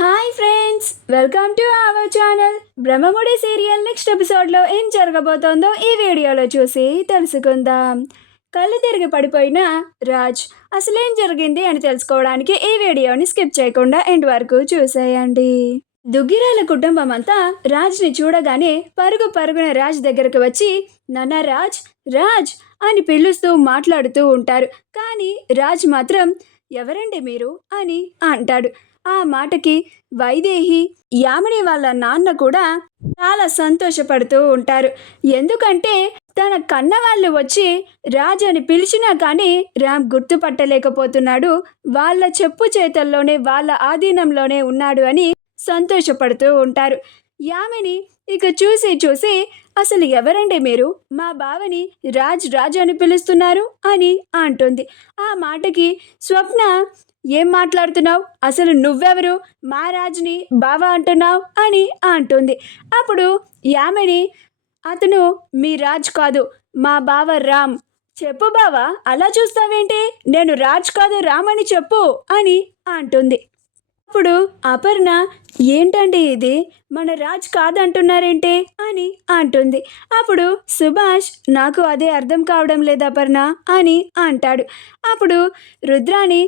Hi friends, welcome to our channel. Brahmamudi serial next ఎపిసోడ్లో ఏం జరగబోతోందో ఈ వీడియోలో చూసి తెలుసుకుందాం. కళ్ళు తిరిగి పడిపోయిన రాజ్ అసలేం జరిగింది అని తెలుసుకోవడానికి ఈ వీడియోని స్కిప్ చేయకుండా ఎండ్ వరకు చూసేయండి. దుగ్గిరాల కుటుంబం అంతా రాజ్ని చూడగానే పరుగు పరుగున రాజ్ దగ్గరకు వచ్చి నాన్న రాజ్ రాజ్ అని పిలుస్తూ మాట్లాడుతూ ఉంటారు. కానీ రాజ్ మాత్రం ఎవరండి మీరు అని అంటాడు. ఆ మాటకి వైదేహి యామిని వాళ్ళ నాన్న కూడా చాలా సంతోషపడుతూ ఉంటారు. ఎందుకంటే తన కన్న వాళ్ళు వచ్చి రాజ్ అని పిలిచినా కానీ రామ్ గుర్తుపట్టలేకపోతున్నాడు. వాళ్ళ చెప్పు చేతల్లోనే వాళ్ళ ఆధీనంలోనే ఉన్నాడు అని సంతోషపడుతూ ఉంటారు. యామిని ఇక చూసి అసలు ఎవరండి మీరు, మా బావని రాజ్ రాజ్ అని పిలుస్తున్నారు అని అంటుంది. ఆ మాటకి స్వప్న ఏం మాట్లాడుతున్నావు, అసలు నువ్వెవరు మా రాజ్ని బావా అంటున్నావు అని అంటుంది. అప్పుడు యామిని అతను మీ రాజ్ కాదు, మా బావ రామ్. చెప్పు బావా, అలా చూస్తావేంటి, నేను రాజ్ కాదు రామ్ అని చెప్పు అని అంటుంది. అప్పుడు అపర్ణ ఏంటండి ఇది, మన రాజ్ కాదంటున్నారేంటి అని అంటుంది. అప్పుడు సుభాష్ నాకు అదే అర్థం కావడం లేదు అపర్ణ అని అంటాడు. అప్పుడు రుద్రాణి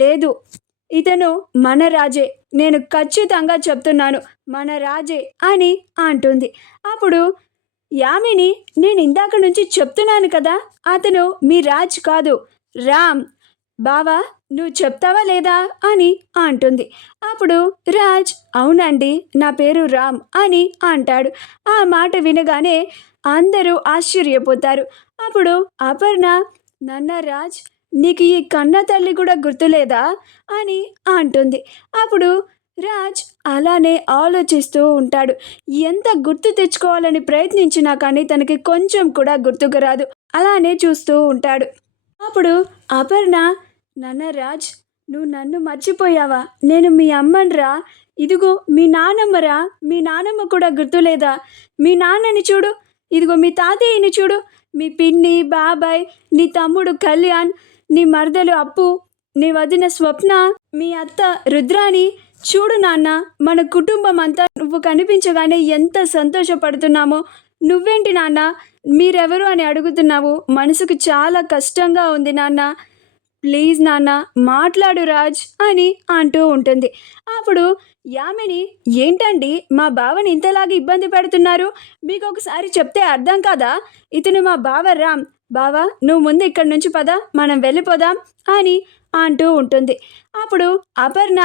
లేదు, ఇతను మన రాజే, నేను ఖచ్చితంగా చెప్తున్నాను మన రాజే అని అంటుంది. అప్పుడు యామిని నేను ఇందాక నుంచి చెప్తున్నాను కదా, అతను మీ రాజ్ కాదు రామ్, బావా నువ్వు చెప్తావా లేదా అని అంటుంది. అప్పుడు రాజ్ అవునండి నా పేరు రామ్ అని అంటాడు. ఆ మాట వినగానే అందరూ ఆశ్చర్యపోతారు. అప్పుడు అపర్ణ నన్న రాజ్ నీకు ఈ కన్న తల్లి కూడా గుర్తులేదా అని అంటుంది. అప్పుడు రాజ్ అలానే ఆలోచిస్తూ ఉంటాడు. ఎంత గుర్తు తెచ్చుకోవాలని ప్రయత్నించినా కానీ తనకి కొంచెం కూడా గుర్తుకు రాదు. అలానే చూస్తూ ఉంటాడు. అప్పుడు అపర్ణ నాన్న రాజ్ నువ్వు నన్ను మర్చిపోయావా, నేను మీ అమ్మన్రా, ఇదిగో మీ నానమ్మరా, మీ నానమ్మ కూడా గుర్తులేదా, మీ నాన్నని చూడు, ఇదిగో మీ తాతయ్యని చూడు, మీ పిన్ని బాబాయ్, నీ తమ్ముడు కళ్యాణ్, నీ మరదలు అప్పు, నీ వదిన స్వప్న, మీ అత్త రుద్రాణి, చూడు నాన్న మన కుటుంబం అంతా నువ్వు కనిపించగానే ఎంత సంతోషపడుతున్నామో, నువ్వేంటి నాన్న మీరెవరు అని అడుగుతున్నావు, మనసుకు చాలా కష్టంగా ఉంది నాన్న, ప్లీజ్ నాన్న మాట్లాడు రాజ్ అని అంటూ ఉంటుంది. అప్పుడు యామిని ఏంటండి మా బావని ఇంతలాగా ఇబ్బంది పెడుతున్నారు, మీకు ఒకసారి చెప్తే అర్థం కాదా, ఇతను మా బావ రామ్, బావా నువ్వు ముందు ఇక్కడి నుంచి పద, మనం వెళ్ళిపోదాం అని అంటూ ఉంటుంది. అప్పుడు అపర్ణ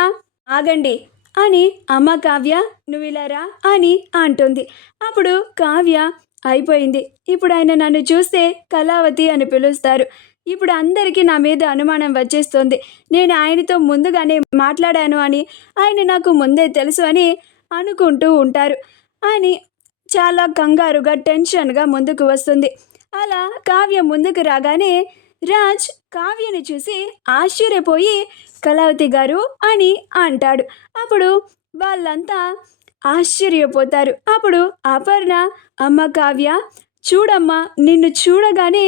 ఆగండి అని అమ్మ కావ్య నువ్వు ఇలా రా అని అంటుంది. అప్పుడు కావ్య అయిపోయింది, ఇప్పుడు ఆయన నన్ను చూస్తే కళావతి అని పిలుస్తారు, ఇప్పుడు అందరికీ నా మీద అనుమానం వచ్చేస్తుంది, నేను ఆయనతో ముందుగానే మాట్లాడాను అని ఆయన నాకు ముందే తెలుసు అని అనుకుంటూ ఉంటారు అని చాలా కంగారుగా టెన్షన్గా ముందుకు వస్తుంది. అలా కావ్య ముందుకు రాగానే రాజ్ కావ్యని చూసి ఆశ్చర్యపోయి కళావతి గారు అని అంటాడు. అప్పుడు వాళ్ళంతా ఆశ్చర్యపోతారు. అప్పుడు అపర్ణ అమ్మ కావ్య చూడమ్మా, నిన్ను చూడగానే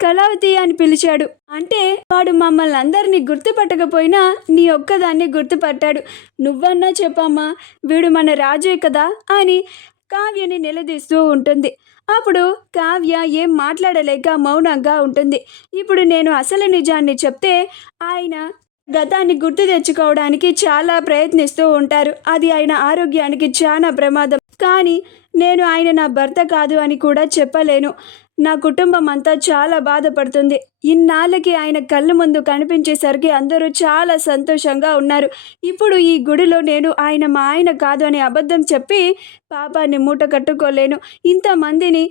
కళావతి అని పిలిచాడు అంటే వాడు మమ్మల్ని అందరినీ గుర్తుపట్టకపోయినా నీ ఒక్కదాన్ని గుర్తుపట్టాడు, నువ్వన్నా చెప్పమ్మా, వీడు మన రాజే కదా అని కావ్యని నిలదీస్తూ ఉంటుంది. అప్పుడు కావ్య ఏం మాట్లాడలేక మౌనంగా ఉంటుంది. ఇప్పుడు నేను అసలు నిజాన్ని చెప్తే ఆయన గతాన్ని గుర్తు తెచ్చుకోవడానికి చాలా ప్రయత్నిస్తూ ఉంటారు, అది ఆయన ఆరోగ్యానికి చాలా ప్రమాదం, కానీ నేను ఆయన నా భర్త కాదు అని కూడా చెప్పలేను, నా కుటుంబం అంతా చాలా బాధపడుతుంది, ఇన్నాళ్ళకి ఆయన కళ్ళ ముందు కనిపించేసరికి అందరూ చాలా సంతోషంగా ఉన్నారు, ఇప్పుడు ఈ గుడిలో నేను ఆయన మా ఆయన కాదు అని అబద్ధం చెప్పి పాపాన్ని మూట కట్టుకోలేను, ఇంతమందిని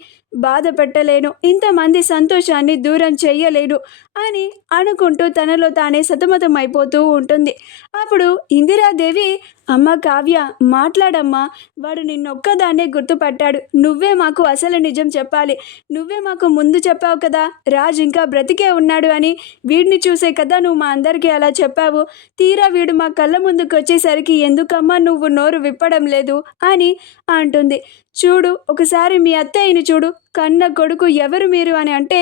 బాధ పెట్టలేను, ఇంతమంది సంతోషాన్ని దూరం చెయ్యలేను అని అనుకుంటూ తనలో తానే సతమతం అయిపోతూ ఉంటుంది. అప్పుడు ఇందిరాదేవి అమ్మ కావ్య మాట్లాడమ్మా, వాడు నిన్నొక్కదాన్నే గుర్తుపట్టాడు, నువ్వే మాకు అసలు నిజం చెప్పాలి, నువ్వే మాకు ముందు చెప్పావు కదా రాజ్ ఇంకా బ్రతికి బతికే ఉన్నాడు అని వీడిని చూసే కదా నువ్వు మా అందరికీ అలా చెప్పావు. తీరా వీడు మా కళ్ళ ముందుకు వచ్చేసరికి ఎందుకమ్మా నువ్వు నోరు విప్పడం లేదు అని అంటుంది. చూడు ఒకసారి మీ అత్తయ్యని చూడు, కన్న కొడుకు ఎవరు మీరు అని అంటే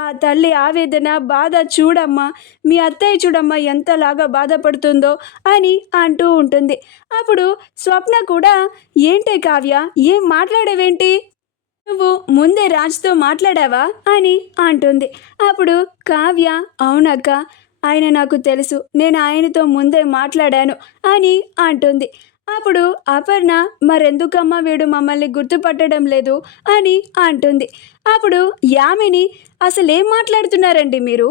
ఆ తల్లి ఆవేదన బాధ చూడమ్మా, మీ అత్తయ్య చూడమ్మా ఎంతలాగా బాధపడుతుందో అని అంటూ ఉంటుంది. అప్పుడు స్వప్న కూడా ఏంటే కావ్య ఏం మాట్లాడేవేంటి, నువ్వు ముందే రాజ్తో మాట్లాడావా అని అంటుంది. అప్పుడు కావ్య అవునక్క, ఆయన నాకు తెలుసు, నేను ఆయనతో ముందే మాట్లాడాను అని అంటుంది. అప్పుడు అపర్ణ మరెందుకమ్మా వీడు మమ్మల్ని గుర్తుపట్టడం లేదు అని అంటుంది. అప్పుడు యామిని అసలేం మాట్లాడుతున్నారండి మీరు,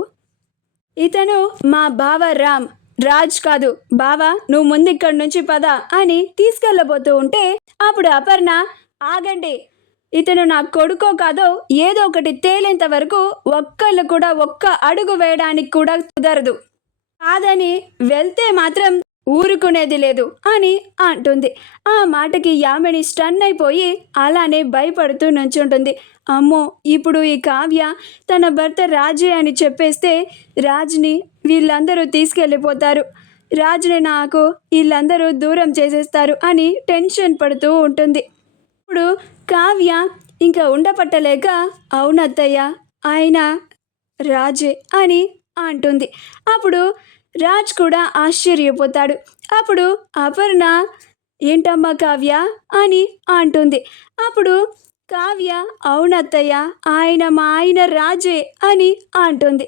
ఇతను మా బావ రామ్, రాజ్ కాదు. బావా నువ్వు ముందు ఇక్కడి నుంచి పద అని తీసుకెళ్ళబోతూ ఉంటే అప్పుడు అపర్ణ ఆగండి, ఇతను నా కొడుకో కాదో ఏదో ఒకటి తేలేంత వరకు ఒక్కళ్ళు కూడా ఒక్క అడుగు వేయడానికి కూడా కుదరదు, కాదని వెళ్తే మాత్రం ఊరుకునేది లేదు అని అంటుంది. ఆ మాటకి యామిని స్టన్ అయిపోయి అలానే భయపడుతూ నుంచుంటుంది. అమ్మో ఇప్పుడు ఈ కావ్య తన భర్త రాజే అని చెప్పేస్తే రాజ్ని వీళ్ళందరూ తీసుకెళ్ళిపోతారు, రాజుని నాకు వీళ్ళందరూ దూరం చేసేస్తారు అని టెన్షన్ పడుతూ ఉంటుంది. ఇప్పుడు కావ్య ఇంకా ఉండపట్టలేక అవునత్తయ్య ఆయన రాజే అని అంటుంది. అప్పుడు రాజ్ కూడా ఆశ్చర్యపోతాడు. అప్పుడు అపర్ణ ఏంటమ్మా కావ్య అని అంటుంది. అప్పుడు కావ్య అవునత్తయ్య ఆయన మా ఆయన రాజే అని అంటుంది.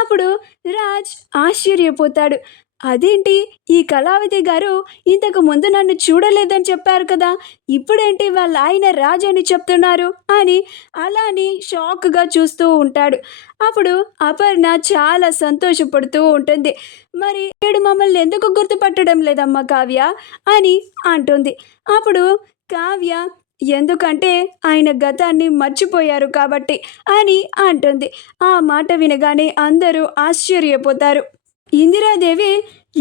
అప్పుడు రాజ్ ఆశ్చర్యపోతాడు. అదేంటి ఈ కళావతి గారు ఇంతకు ముందు నన్ను చూడలేదని చెప్పారు కదా, ఇప్పుడేంటి వాళ్ళ ఆయన రాజు అని చెప్తున్నారు అని అలాని షాక్గా చూస్తూ ఉంటాడు. అప్పుడు అపర్ణ చాలా సంతోషపడుతూ ఉంటుంది. మరి వీడు మమ్మల్ని ఎందుకు గుర్తుపట్టడం లేదమ్మా కావ్య అని అంటుంది. అప్పుడు కావ్య ఎందుకంటే ఆయన గతాన్ని మర్చిపోయారు కాబట్టి అని అంటుంది. ఆ మాట వినగానే అందరూ ఆశ్చర్యపోతారు. ఇందిరాదేవి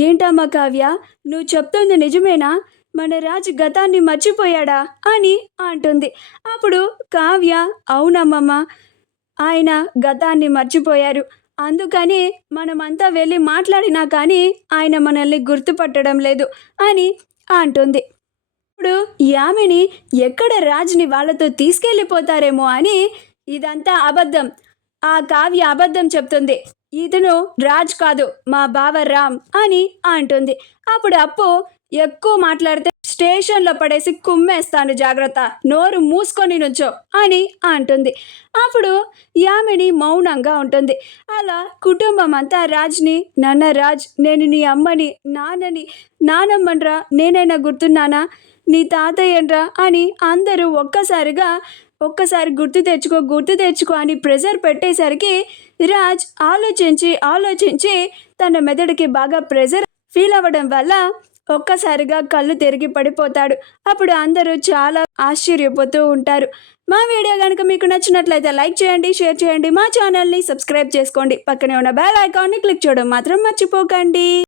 ఏంటమ్మా కావ్య నువ్వు చెప్తుంది నిజమేనా, మన రాజు గతాన్ని మర్చిపోయాడా అని అంటుంది. అప్పుడు కావ్య అవునమ్మమ్మ, ఆయన గతాన్ని మర్చిపోయారు, అందుకని మనమంతా వెళ్ళి మాట్లాడినా కానీ ఆయన మనల్ని గుర్తుపట్టడం లేదు అని అంటుంది. ఇప్పుడు యామిని ఎక్కడ రాజుని వాళ్ళతో తీసుకెళ్ళిపోతారేమో అని ఇదంతా అబద్ధం, ఆ కావ్య అబద్ధం చెప్తుంది, ఇతను రాజ్ కాదు మా బావ రామ్ అని అంటుంది. అప్పుడు అప్పు ఎక్కువ మాట్లాడితే స్టేషన్లో పడేసి కుమ్మేస్తాను జాగ్రత్త, నోరు మూసుకొని నుంచో అని అంటుంది. అప్పుడు యామిని మౌనంగా ఉంటుంది. అలా కుటుంబం అంతా రాజ్ని నాన్న రాజ్ నేను నీ అమ్మని నాన్నని నానమ్మన్రా నేనైనా గుర్తున్నానా, నీ తాతయ్యన్రా అని అందరూ ఒక్కసారి గుర్తు తెచ్చుకో అని ప్రెజర్ పెట్టేసరికి రాజ్ ఆలోచించి తన మెదడుకి బాగా ప్రెజర్ ఫీల్ అవ్వడం వల్ల ఒక్కసారిగా కళ్ళు తిరిగి పడిపోతాడు. అప్పుడు అందరూ చాలా ఆశ్చర్యపోతూ ఉంటారు. మా వీడియో కనుక మీకు నచ్చినట్లయితే లైక్ చేయండి, షేర్ చేయండి, మా ఛానల్ని సబ్స్క్రైబ్ చేసుకోండి, పక్కనే ఉన్న బెల్ ఐకాన్ని క్లిక్ చేయడం మాత్రం మర్చిపోకండి.